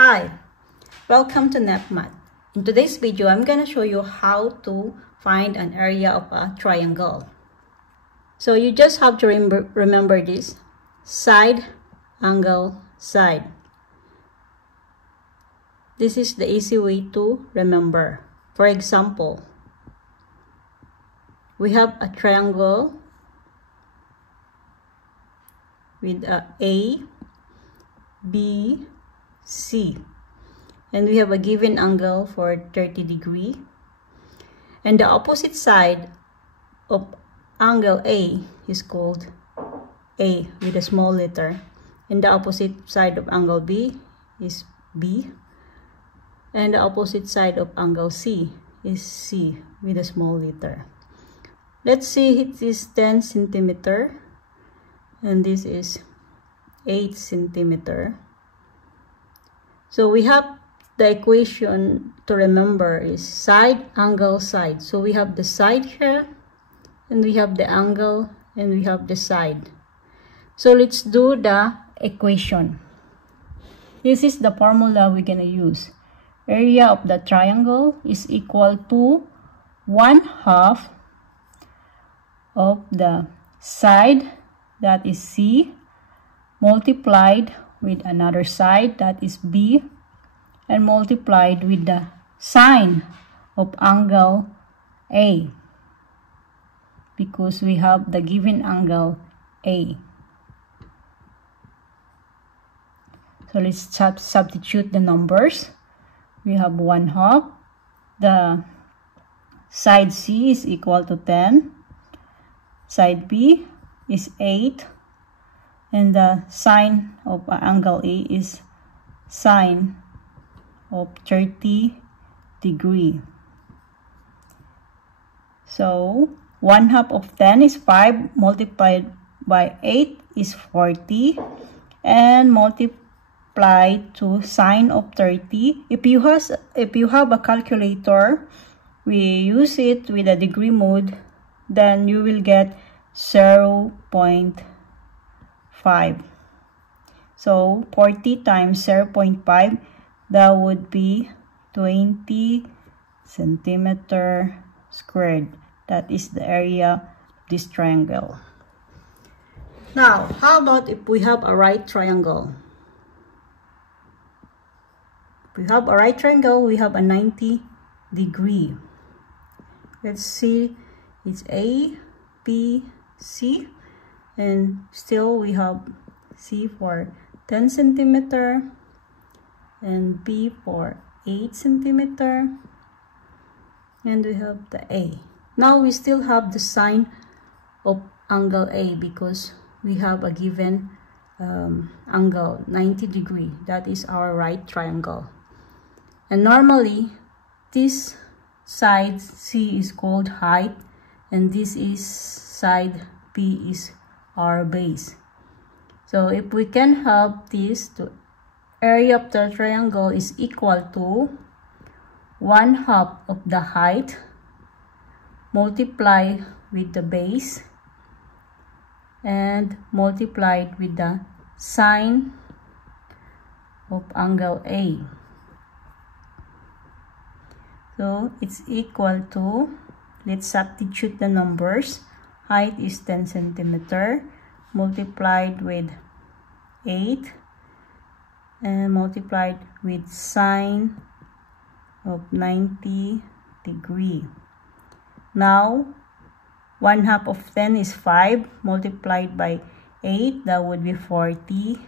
Hi, welcome to NEPMAT. In today's video, I'm going to show you how to find an area of a triangle. So you just have to remember this: side, angle, side. This is the easy way to remember. For example, we have a triangle with A, B, C, and we have a given angle for 30 degrees, and the opposite side of angle A is called A with a small letter, and the opposite side of angle B is B, and the opposite side of angle C is C with a small letter. Let's see, it is 10 centimeter and this is 8 centimeter. So we have the equation to remember is side, angle, side. So we have the side here, and we have the angle, and we have the side. So let's do the equation. This is the formula we're gonna use. Area of the triangle is equal to 1/2 of the side, that is C, multiplied with another side, that is B, and multiplied with the sine of angle A, because we have the given angle A. So let's substitute the numbers. We have 1/2. The side C is equal to 10. Side B is 8. And the sine of angle A is sine of 30 degrees. So 1/2 of 10 is 5, multiplied by 8 is 40, and multiplied to sine of 30. If you have a calculator, we use it with a degree mode, then you will get 0.5. So 40 times 0.5, that would be 20 centimeter squared. That is the area of this triangle. Now, how about if we have a right triangle? If we have a right triangle, we have a 90 degree. Let's see, it's A, B, C, and still we have C for 10 centimeter and B for 8 centimeter, and we have the A. Now we still have the sine of angle A because we have a given angle 90 degree. That is our right triangle. And normally this side C is called height, and this is side B is our base. So if we can have this, the area of the triangle is equal to 1/2 of the height multiplied with the base and multiplied with the sine of angle A. So it's equal to, let's substitute the numbers. Height is 10 centimeter multiplied with 8 and multiplied with sine of 90 degree. Now 1/2 of 10 is 5, multiplied by 8, that would be 40,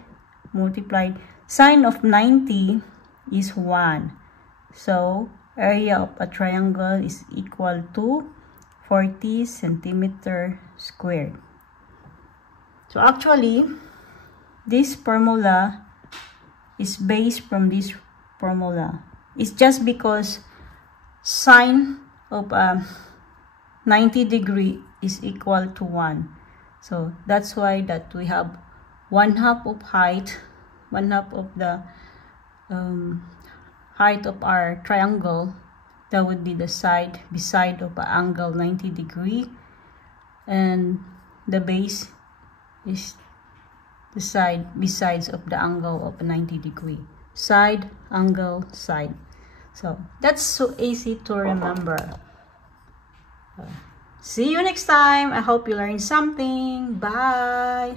multiplied sine of 90 is 1. So area of a triangle is equal to 40 centimeter squared. So actually, this formula is based from this formula. It's just because sine of 90 degree is equal to 1. So that's why that we have 1/2 of height, 1/2 of the height of our triangle. That would be the side beside of an angle 90 degree, and the base is the side besides of the angle of 90 degree. side, angle, side. So that's so easy to remember. See you next time. I hope you learned something. Bye.